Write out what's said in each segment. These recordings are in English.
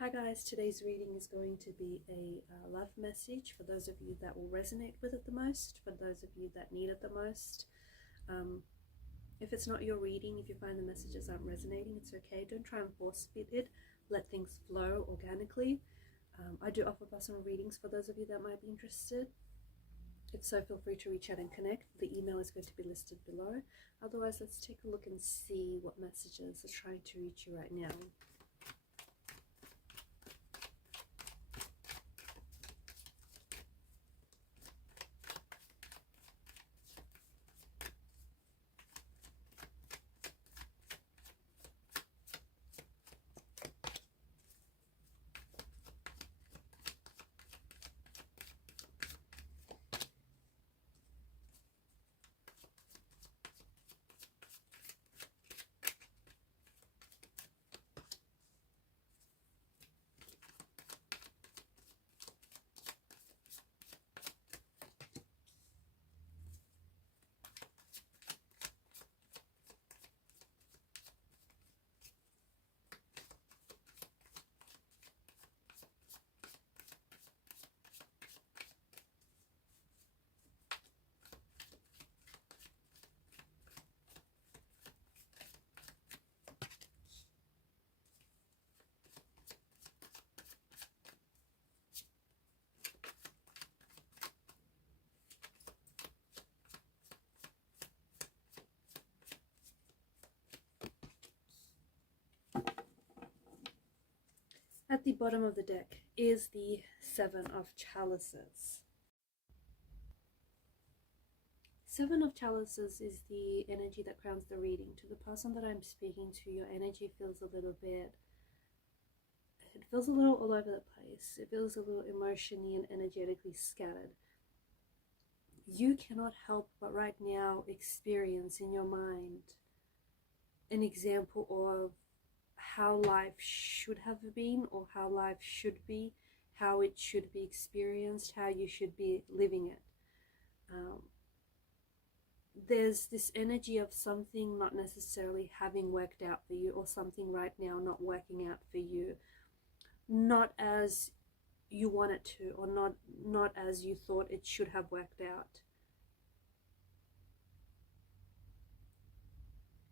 Hi guys, today's reading is going to be a love message for those of you that will resonate with it the most, for those of you that need it the most. If it's not your reading, if you find the messages aren't resonating, it's okay. Don't try and force fit it. Let things flow organically. I do offer personal readings for those of you that might be interested. If so, feel free to reach out and connect. The email is going to be listed below. Otherwise, let's take a look and see what messages are trying to reach you right now. At the bottom of the deck is the Seven of Chalices. Seven of Chalices is the energy that crowns the reading. To the person that I'm speaking to, your energy feels a little bit, it feels a little all over the place. It feels a little emotionally and energetically scattered. You cannot help but right now experience in your mind an example of how life should have been, or how life should be, how it should be experienced, how you should be living it. There's this energy of something not necessarily having worked out for you, or something right now not working out for you, not as you want it to, or not as you thought it should have worked out.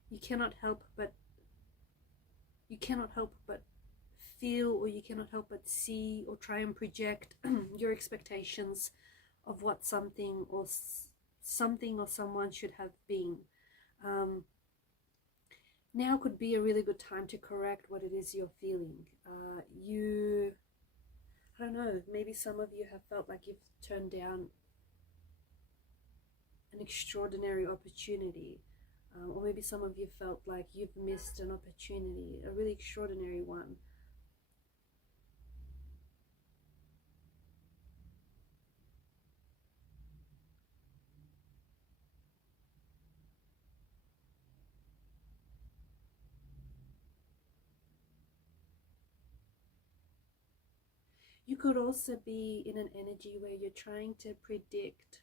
You cannot help but feel, or you cannot help but see or try and project your expectations of what something or someone should have been. Now could be a really good time to correct what it is you're feeling. I don't know, maybe some of you have felt like you've turned down an extraordinary opportunity. Or maybe some of you felt like you've missed an opportunity, a really extraordinary one. You could also be in an energy where you're trying to predict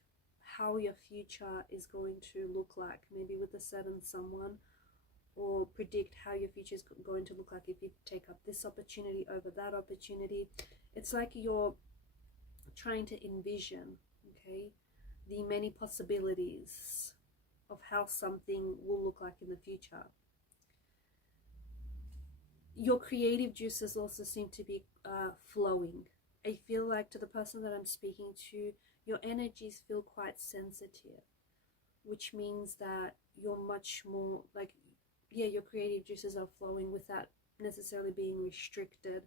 how your future is going to look like, maybe with a certain someone, or predict how your future is going to look like if you take up this opportunity over that opportunity. It's like you're trying to envision, okay, the many possibilities of how something will look like in the future. Your creative juices also seem to be flowing. I feel like, to the person that I'm speaking to, your energies feel quite sensitive, which means that you're much more like, yeah, your creative juices are flowing without necessarily being restricted,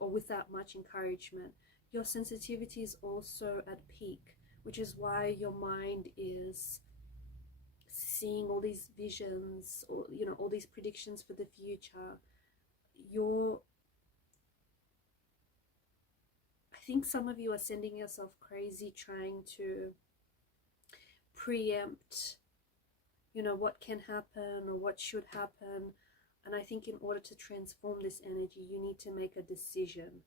or without much encouragement. Your sensitivity is also at peak, which is why your mind is seeing all these visions, or all these predictions for the future. I think some of you are sending yourself crazy trying to preempt, what can happen or what should happen. And I think in order to transform this energy, you need to make a decision.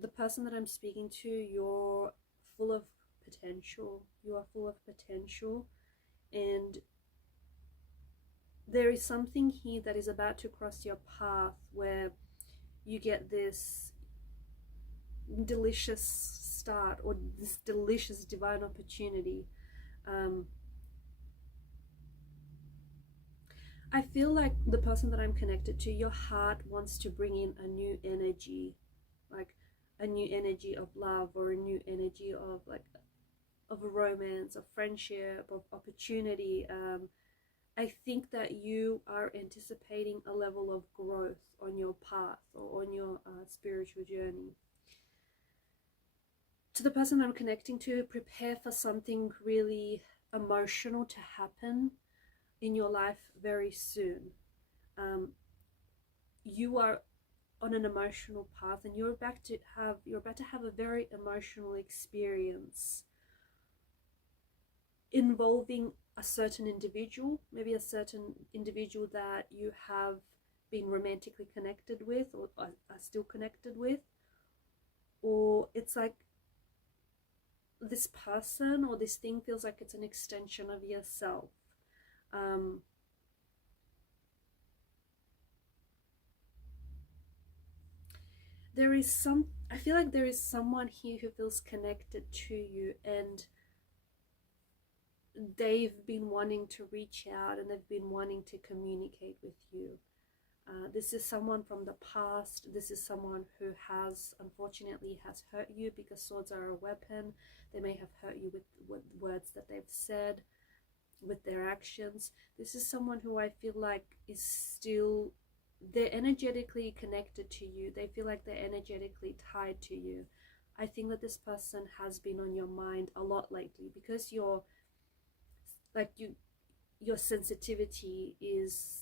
The person that I'm speaking to, you're full of potential. You are full of potential, and there is something here that is about to cross your path where you get this delicious start or this delicious divine opportunity. I feel like the person that I'm connected to, your heart wants to bring in a new energy, like a new energy of love, or a new energy of like of a romance, of friendship, of opportunity. I think that you are anticipating a level of growth on your path or on your spiritual journey. To the person I'm connecting to, prepare for something really emotional to happen in your life very soon. You are on an emotional path, and you're about to have a very emotional experience involving a certain individual, maybe a certain individual that you have been romantically connected with, or are still connected with, or it's like this person or this thing feels like it's an extension of yourself. I feel like there is someone here who feels connected to you, and they've been wanting to reach out and they've been wanting to communicate with you. This is someone from the past. This is someone who unfortunately has hurt you, because swords are a weapon. They may have hurt you with words that they've said, with their actions. This is someone who I feel like is still, they're energetically connected to you. They feel like they're energetically tied to you. I think that this person has been on your mind a lot lately, because your sensitivity is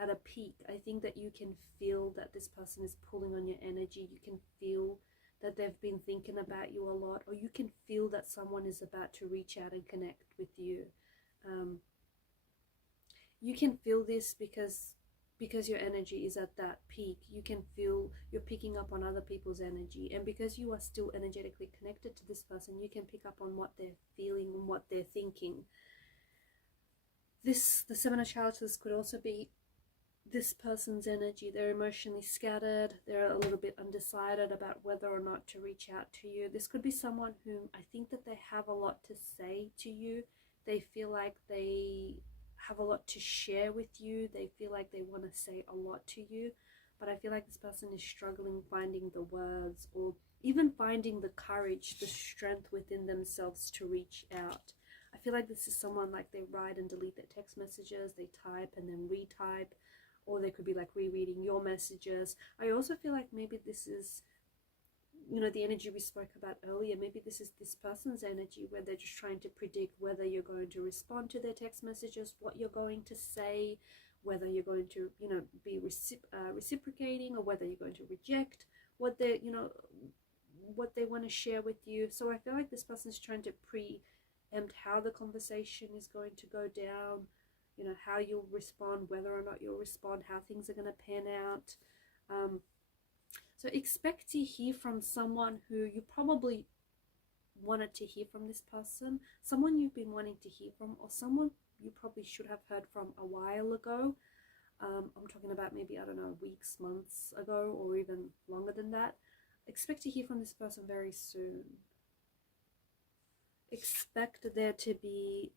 at a peak. I think that you can feel that this person is pulling on your energy. You can feel that they've been thinking about you a lot, or you can feel that someone is about to reach out and connect with you. You can feel this because your energy is at that peak. You can feel you're picking up on other people's energy, and because you are still energetically connected to this person, you can pick up on what they're feeling and what they're thinking. The Seven of Chalices could also be this person's energy. They're emotionally scattered. They're a little bit undecided about whether or not to reach out to you. This could be someone whom I think that they have a lot to say to you. They feel like they have a lot to share with you. They feel like they want to say a lot to you, but I feel like this person is struggling finding the words, or even finding the courage, the strength within themselves to reach out. I feel like this is someone, like, they write and delete their text messages, they type and then retype, or they could be like rereading your messages. I also feel like maybe this is, you know, the energy we spoke about earlier. Maybe this is this person's energy, where they're just trying to predict whether you're going to respond to their text messages, what you're going to say, whether you're going to, you know, be reciprocating, or whether you're going to reject what they, you know, what they want to share with you. So I feel like this person's trying to preempt how the conversation is going to go down, you know, how you'll respond, whether or not you'll respond, how things are going to pan out. So expect to hear from someone who you probably wanted to hear from this person, someone you've been wanting to hear from, or someone you probably should have heard from a while ago. I'm talking about maybe, I don't know, weeks, months ago, or even longer than that. Expect to hear from this person very soon. Expect there to be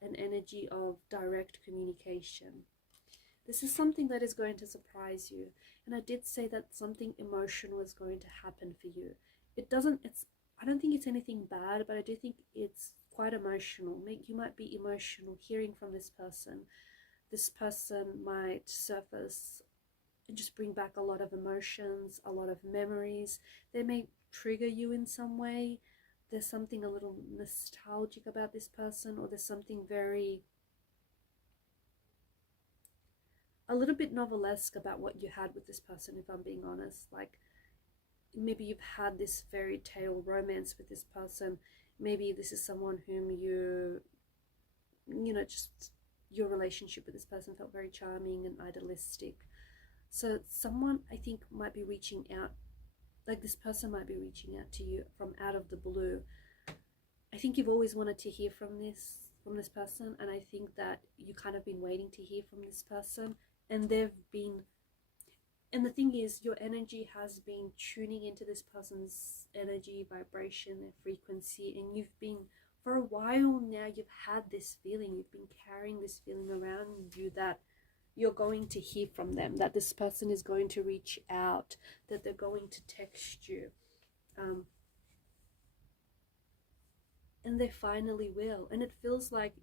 an energy of direct communication. This is something that is going to surprise you. And I did say that something emotional is going to happen for you. I don't think it's anything bad, but I do think it's quite emotional. You might be emotional hearing from this person. This person might surface and just bring back a lot of emotions, a lot of memories. They may trigger you in some way. There's something a little nostalgic about this person, or there's something a little bit novelesque about what you had with this person, if I'm being honest. Like, maybe you've had this fairy tale romance with this person. Maybe this is someone whom just your relationship with this person felt very charming and idealistic. So someone, I think, might be reaching out, like this person might be reaching out to you from out of the blue. I think you've always wanted to hear from this from this person, and I think that you kind of been waiting to hear from this person, and they've been, and the thing is, your energy has been tuning into this person's energy, vibration, their frequency, and you've been, for a while now, you've had this feeling, you've been carrying this feeling around you that you're going to hear from them, that this person is going to reach out, that they're going to text you. And they finally will. And it feels like,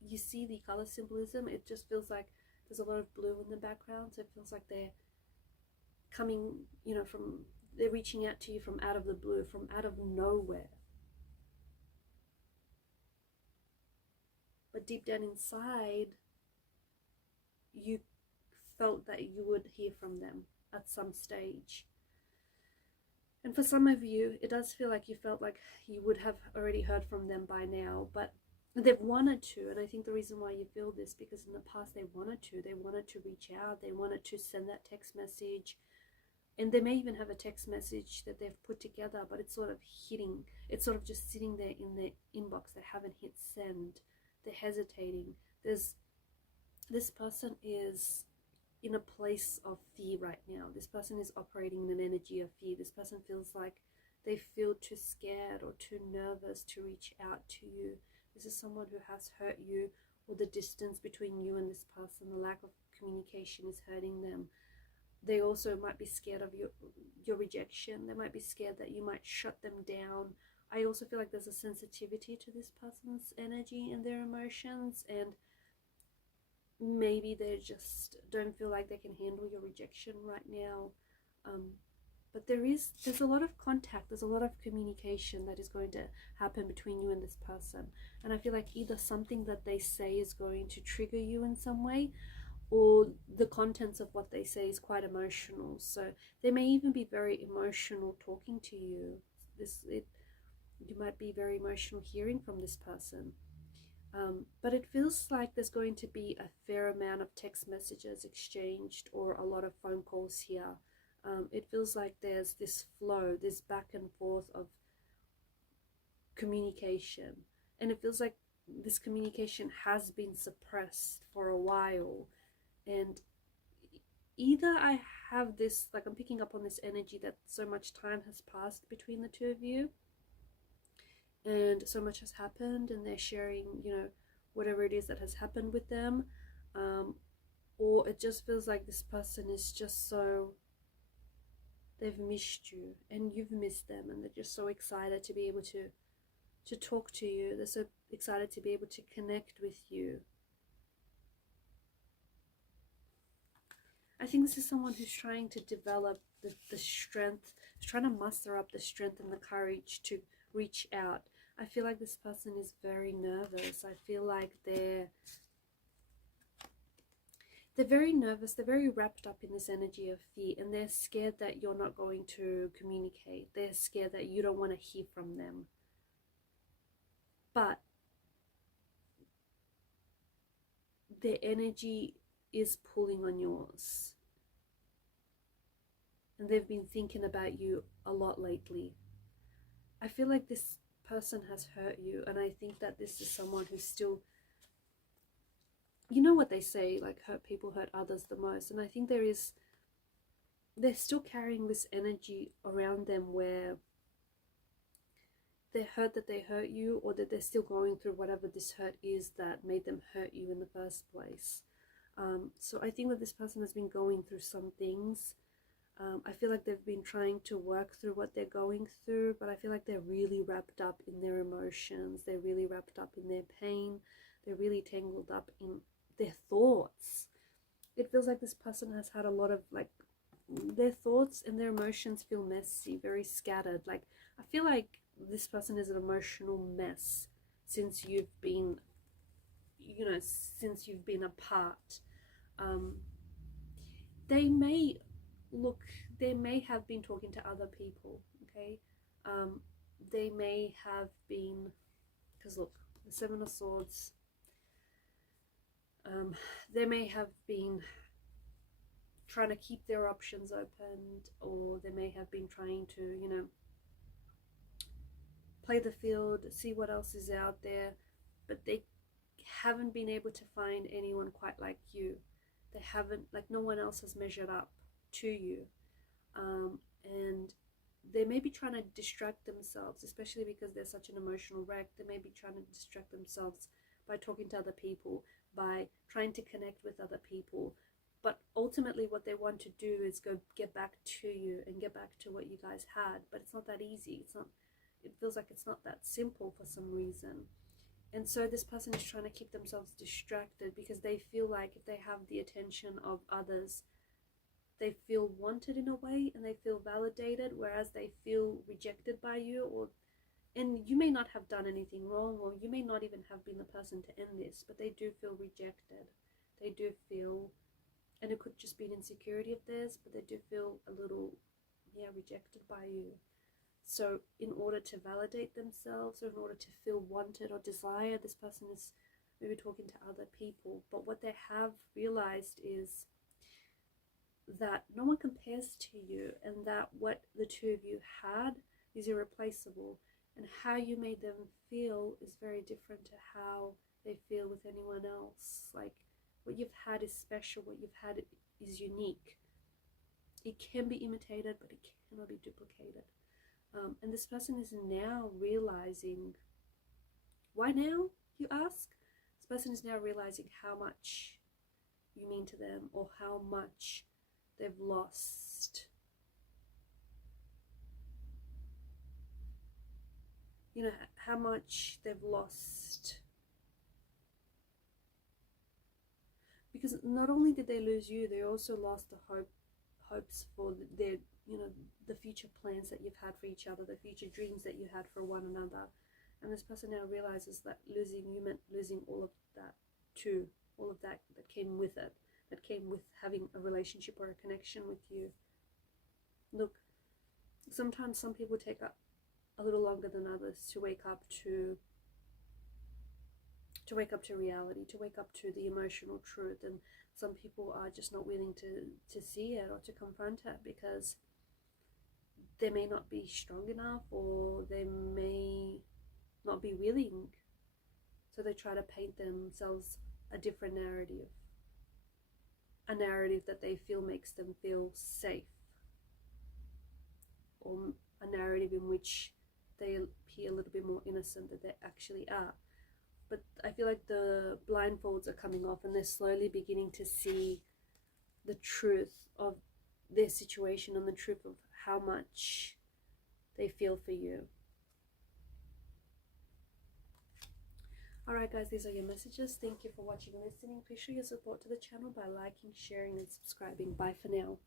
you see the color symbolism, it just feels like there's a lot of blue in the background, so it feels like they're coming, you know, from, they're reaching out to you from out of the blue, from out of nowhere. But deep down inside, you felt that you would hear from them at some stage. And for some of you, it does feel like you felt like you would have already heard from them by now, but they've wanted to. And I think the reason why you feel this, because in the past they wanted to reach out, they wanted to send that text message, and they may even have a text message that they've put together, but it's sort of hitting, it's sort of just sitting there in their inbox. They haven't hit send, they're hesitating. This person is in a place of fear right now. This person is operating in an energy of fear. This person feels like they feel too scared or too nervous to reach out to you. This is someone who has hurt you, or the distance between you and this person, the lack of communication is hurting them. They also might be scared of your rejection. They might be scared that you might shut them down. I also feel like there's a sensitivity to this person's energy and their emotions, and maybe they just don't feel like they can handle your rejection right now. But there's a lot of contact, there's a lot of communication that is going to happen between you and this person. And I feel like either something that they say is going to trigger you in some way, or the contents of what they say is quite emotional. So they may even be very emotional talking to you. You might be very emotional hearing from this person. But it feels like there's going to be a fair amount of text messages exchanged, or a lot of phone calls here. It feels like there's this flow, this back and forth of communication. And it feels like this communication has been suppressed for a while. And either I have this, like I'm picking up on this energy that so much time has passed between the two of you, and so much has happened, and they're sharing, you know, whatever it is that has happened with them, or it just feels like this person is just so, they've missed you and you've missed them, and they're just so excited to be able to talk to you. They're so excited to be able to connect with you. I think this is someone who's trying to develop the strength, who's trying to muster up the strength and the courage to reach out. I feel like this person is very nervous. I feel like they're very nervous. They're very wrapped up in this energy of fear, and they're scared that you're not going to communicate. They're scared that you don't want to hear from them. But their energy is pulling on yours, and they've been thinking about you a lot lately. I feel like this person has hurt you, and I think that this is someone who's still, you know what they say, like hurt people hurt others the most. And I think they're still carrying this energy around them where they're hurt that they hurt you, or that they're still going through whatever this hurt is that made them hurt you in the first place. So I think that this person has been going through some things. I feel like they've been trying to work through what they're going through, but I feel like they're really wrapped up in their emotions. They're really wrapped up in their pain. They're really tangled up in their thoughts. It feels like this person has had a lot of, like, their thoughts and their emotions feel messy, very scattered. Like, I feel like this person is an emotional mess since you've been, you know, since you've been apart. They may have been talking to other people, okay? They may have been, because look, the Seven of Swords, they may have been trying to keep their options open, or they may have been trying to, you know, play the field, see what else is out there, but they haven't been able to find anyone quite like you. They haven't, like, no one else has measured up to you. And they may be trying to distract themselves, especially because they're such an emotional wreck. They may be trying to distract themselves by talking to other people, by trying to connect with other people. But ultimately what they want to do is go get back to you and get back to what you guys had. But it's not that easy. It feels like it's not that simple for some reason. And so this person is trying to keep themselves distracted because they feel like if they have the attention of others, they feel wanted in a way and they feel validated, whereas they feel rejected by you. And you may not have done anything wrong, or you may not even have been the person to end this, but they do feel rejected. They do feel, and it could just be an insecurity of theirs, but they do feel a little, rejected by you. So in order to validate themselves, or in order to feel wanted or desired, this person is maybe talking to other people. But what they have realized is that no one compares to you, and that what the two of you had is irreplaceable, and how you made them feel is very different to how they feel with anyone else. Like, what you've had is special, what you've had is unique. It can be imitated, but it cannot be duplicated. And this person is now realizing, why now, you ask? This person is now realizing how much you mean to them, or how much they've lost. You know, how much they've lost. Because not only did they lose you, they also lost the hopes for their, the future plans that you've had for each other, the future dreams that you had for one another. And this person now realizes that losing you meant losing all of that too, all of that came with it, that came with having a relationship or a connection with you. Look, sometimes some people take a little longer than others to wake up to reality, to wake up to the emotional truth, and some people are just not willing to see it or to confront it because they may not be strong enough, or they may not be willing. So they try to paint themselves a different narrative, a narrative that they feel makes them feel safe, or a narrative in which they appear a little bit more innocent than they actually are. But I feel like the blindfolds are coming off, and they're slowly beginning to see the truth of their situation and the truth of how much they feel for you. Alright guys, these are your messages. Thank you for watching and listening. Please show your support to the channel by liking, sharing and subscribing. Bye for now.